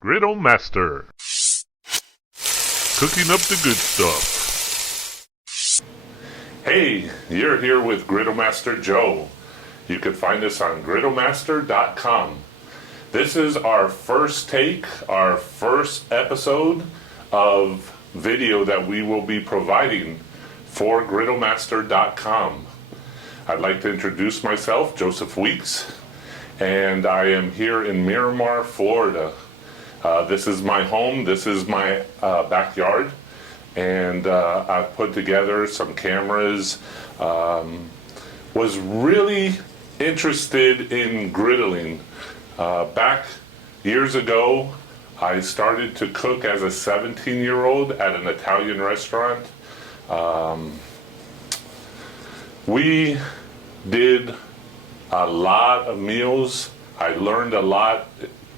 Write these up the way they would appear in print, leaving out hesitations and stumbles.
Griddle Master. Cooking up the good stuff. Hey, you're here with Griddle Master Joe. You can find us on griddlemaster.com. This is our first take, our first episode of video that we will be providing for griddlemaster.com. I'd like to introduce myself, Joseph Weeks, and I am here in Miramar, Florida. This is my home, this is my backyard, and I've put together some cameras. Was really interested in griddling. Back years ago, I started to cook as a 17-year-old at an Italian restaurant. We did a lot of meals. I learned a lot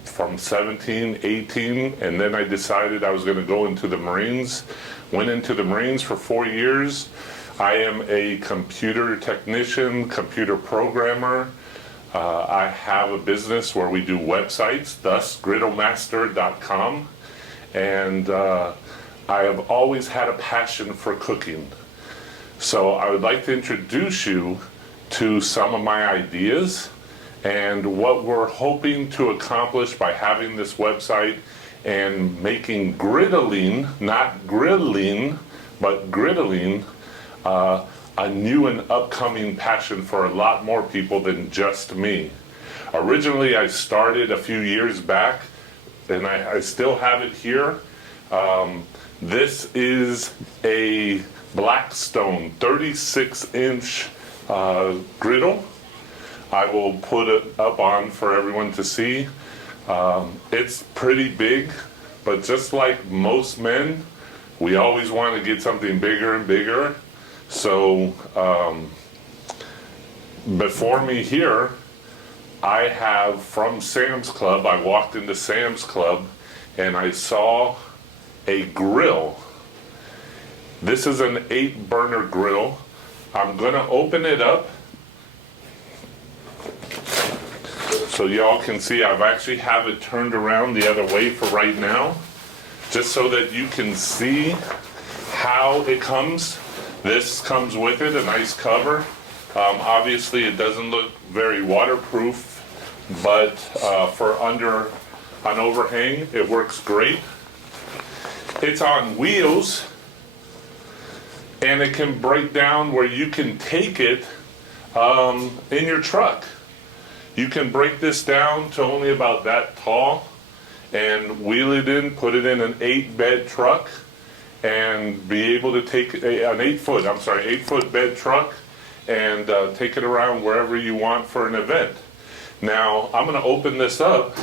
from 17, 18, and then I decided I was going to go into the Marines. Went into the Marines for 4 years. I am a computer technician, computer programmer. I have a business where we do websites, thus griddlemaster.com, and I have always had a passion for cooking. So I would like to introduce you to some of my ideas and what we're hoping to accomplish by having this website and making griddling, not grilling, but griddling, a new and upcoming passion for a lot more people than just me. Originally, I started a few years back, and I still have it here. This is a Blackstone 36-inch griddle. I will put it up on for everyone to see. It's pretty big, but just like most men, we always want to get something bigger and bigger. So before me here, I have from Sam's Club. I walked into Sam's Club and I saw a grill. This is an 8-burner grill. I'm gonna open it up so y'all can see. I've actually have it turned around the other way for right now, just so that you can see how it comes. This comes with it, a nice cover. Obviously it doesn't look very waterproof, but for under an overhang, it works great. It's on wheels, and it can break down where you can take it in your truck. You can break this down to only about that tall and wheel it in, put it in an 8-bed truck, and be able to take an 8-foot bed truck and take it around wherever you want for an event. Now, I'm going to open this up.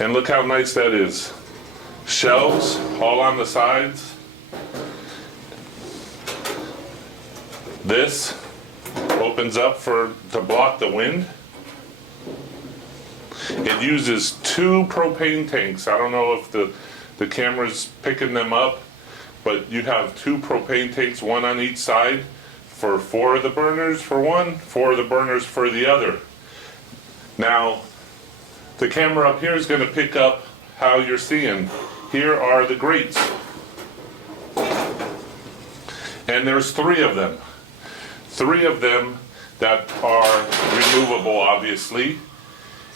And look how nice that is. Shelves all on the sides. This opens up to block the wind. It uses 2 propane tanks. I don't know if the camera's picking them up, but you have 2 propane tanks, one on each side, for 4 of the burners for one, 4 of the burners for the other. Now, the camera up here is going to pick up how you're seeing. Here are the grates. And there's 3 of them. 3 of them that are removable, obviously.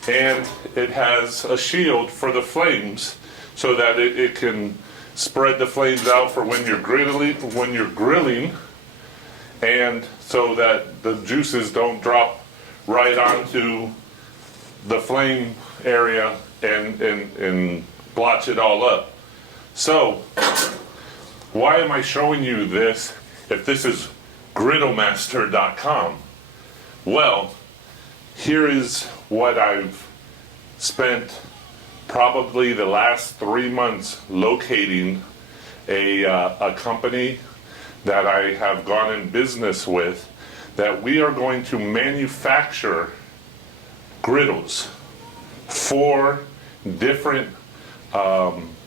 And it has a shield for the flames so that it can spread the flames out for when you're grilling, and so that the juices don't drop right onto the flame area and blotch it all up. So why am I showing you this if this is griddlemaster.com? Well, here is what I've spent probably the last 3 months locating a company that I have gone in business with, that we are going to manufacture griddles for different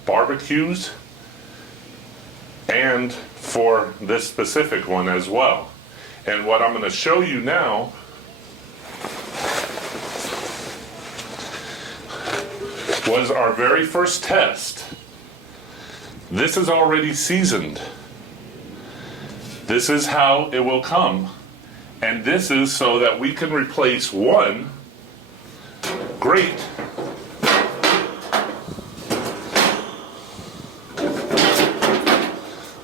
barbecues and for this specific one as well. And what I'm going to show you now was our very first test. This is already seasoned. This is how it will come. And this is so that we can replace one grate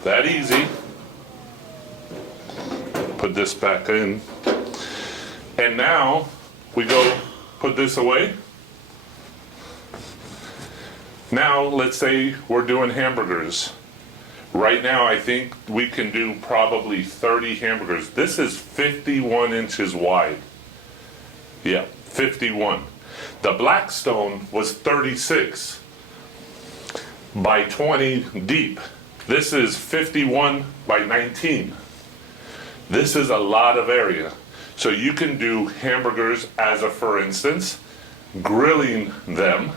that easy. Put this back in. And now we go put this away. Now let's say we're doing hamburgers. Right now I think we can do probably 30 hamburgers. This is 51 inches wide. Yeah, 51. The Blackstone was 36 by 20 deep. This is 51 by 19. This is a lot of area. So you can do hamburgers as a for instance, grilling them,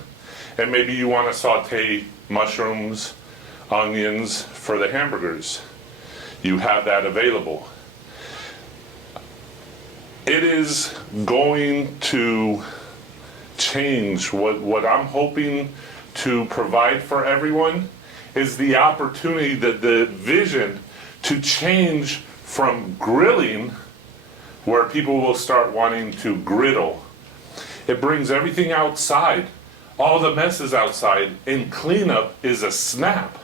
and maybe you want to saute mushrooms, onions for the hamburgers. You have that available. It is going to change. What I'm hoping to provide for everyone is the opportunity, the vision to change from grilling, where people will start wanting to griddle. It brings everything outside. All the mess is outside, and cleanup is a snap.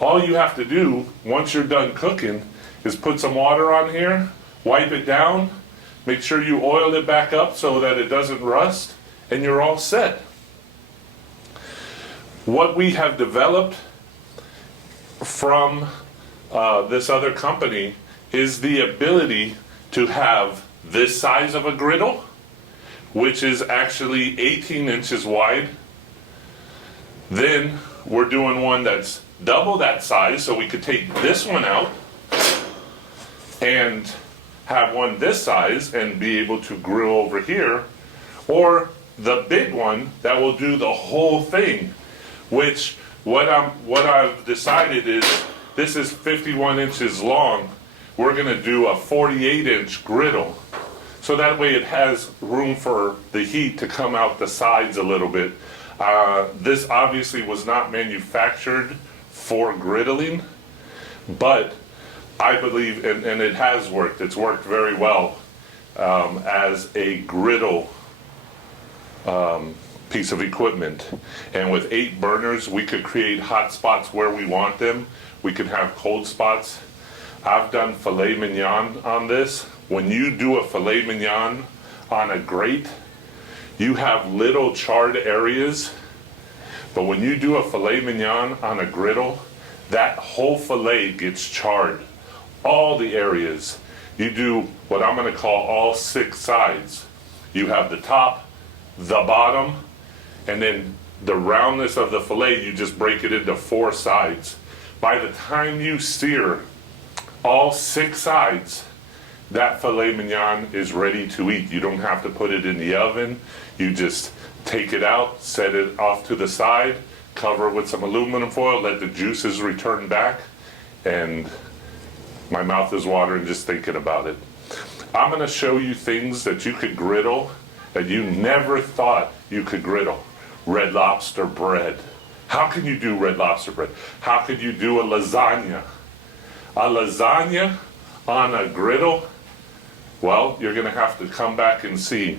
All you have to do once you're done cooking is put some water on here, wipe it down, make sure you oil it back up so that it doesn't rust, and you're all set. What we have developed from this other company is the ability to have this size of a griddle, which is actually 18 inches wide. Then we're doing one that's double that size, so we could take this one out and have one this size and be able to grill over here, or the big one that will do the whole thing, which what I've decided is this is 51 inches long. We're gonna do a 48-inch griddle. So that way it has room for the heat to come out the sides a little bit. This obviously was not manufactured for griddling, but I believe, and it has worked, it's worked very well as a griddle piece of equipment. And with 8 burners, we could create hot spots where we want them. We could have cold spots. I've done filet mignon on this. When you do a filet mignon on a grate, you have little charred areas, but when you do a filet mignon on a griddle, that whole filet gets charred. All the areas. You do what I'm going to call all 6 sides. You have the top, the bottom, and then the roundness of the filet, you just break it into 4 sides. By the time you sear all 6 sides, that filet mignon is ready to eat. You don't have to put it in the oven. You just take it out, set it off to the side, cover it with some aluminum foil, let the juices return back, and my mouth is watering just thinking about it. I'm going to show you things that you could griddle that you never thought you could griddle. Red Lobster bread. How can you do Red Lobster bread? How could you do a lasagna? A lasagna on a griddle? Well, you're going to have to come back and see.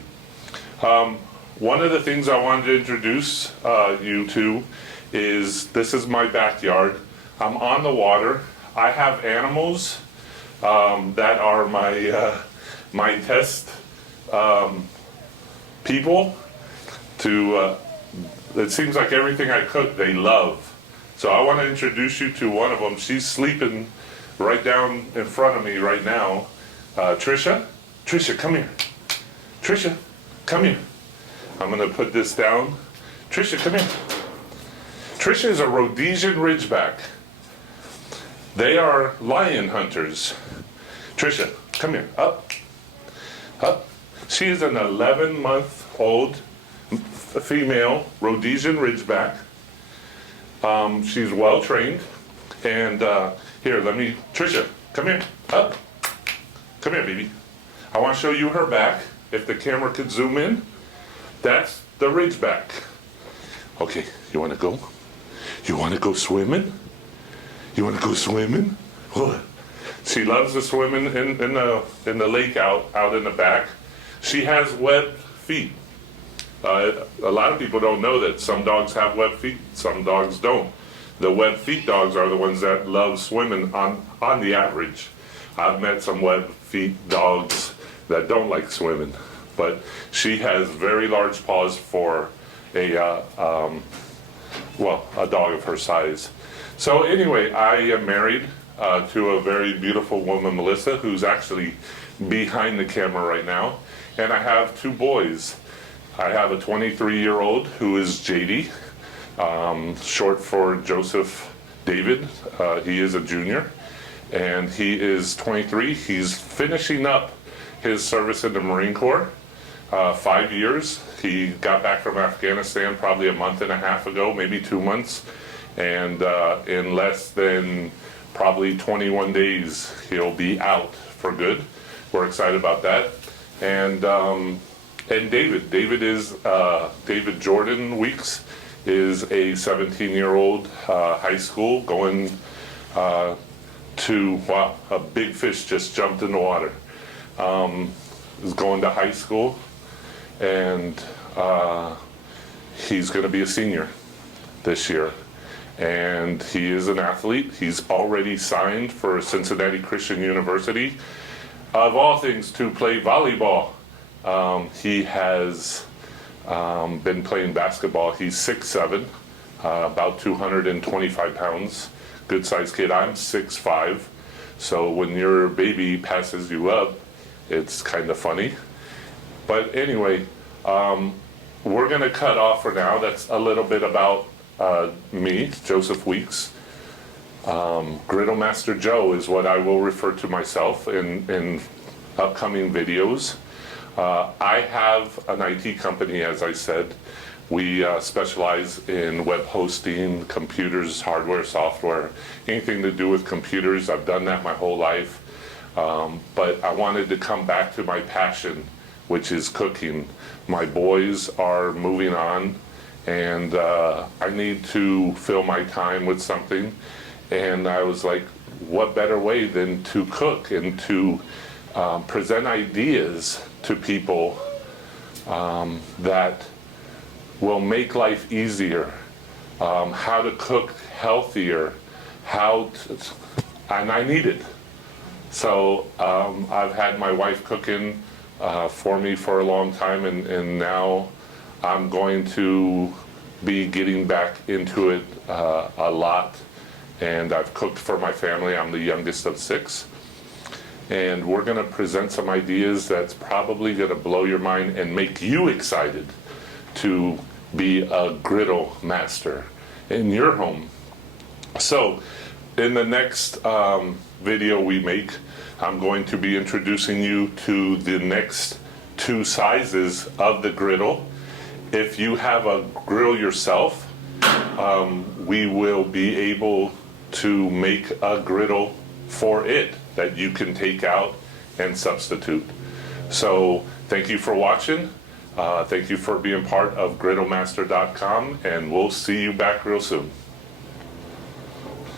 One of the things I wanted to introduce you to is, this is my backyard. I'm on the water. I have animals that are my test people. It seems like everything I cook they love. So I want to introduce you to one of them. She's sleeping right down in front of me right now. Trisha, come here. Trisha, come here. I'm going to put this down. Trisha, come here. Trisha is a Rhodesian Ridgeback. They are lion hunters. Trisha, come here. Up. She is an 11-month-old female Rhodesian Ridgeback. She's well trained. And here, Trisha, come here. Up. Come here, baby. I want to show you her back. If the camera could zoom in, that's the Ridgeback. Okay, you want to go? You want to go swimming? You want to go swimming? What? She loves to swim in the lake out in the back. She has webbed feet. A lot of people don't know that some dogs have webbed feet, some dogs don't. The webbed feet dogs are the ones that love swimming on the average. I've met some webbed feet dogs that don't like swimming, but she has very large paws for a dog of her size. So anyway, I am married to a very beautiful woman, Melissa, who's actually behind the camera right now, and I have two boys. I have a 23-year-old who is JD, short for Joseph David. He is a junior, and he is 23. He's finishing up his service in the Marine Corps, 5 years. He got back from Afghanistan probably a month and a half ago, maybe 2 months, and in less than probably 21 days, he'll be out for good. We're excited about that. And David Jordan Weeks is a 17-year-old high school going wow, a big fish just jumped in the water. Is going to high school, and he's going to be a senior this year. And he is an athlete. He's already signed for Cincinnati Christian University, of all things, to play volleyball. He has been playing basketball. He's 6'7", about 225 pounds. Good sized kid. I'm 6'5", so when your baby passes you up, it's kind of funny. But anyway, we're going to cut off for now. That's a little bit about me, Joseph Weeks. Griddle Master Joe is what I will refer to myself in upcoming videos. I have an IT company, as I said. We specialize in web hosting, computers, hardware, software, anything to do with computers. I've done that my whole life. But I wanted to come back to my passion, which is cooking. My boys are moving on, and I need to fill my time with something. And I was like, what better way than to cook and to present ideas to people that will make life easier, how to cook healthier, and I need it. So I've had my wife cooking for me for a long time, and now I'm going to be getting back into it a lot. And I've cooked for my family. I'm the youngest of 6. And we're going to present some ideas that's probably going to blow your mind and make you excited to be a griddle master in your home. So in the next video we make, I'm going to be introducing you to the next 2 sizes of the griddle. If you have a griddle yourself, we will be able to make a griddle for it that you can take out and substitute. So thank you for watching. Thank you for being part of griddlemaster.com, and we'll see you back real soon.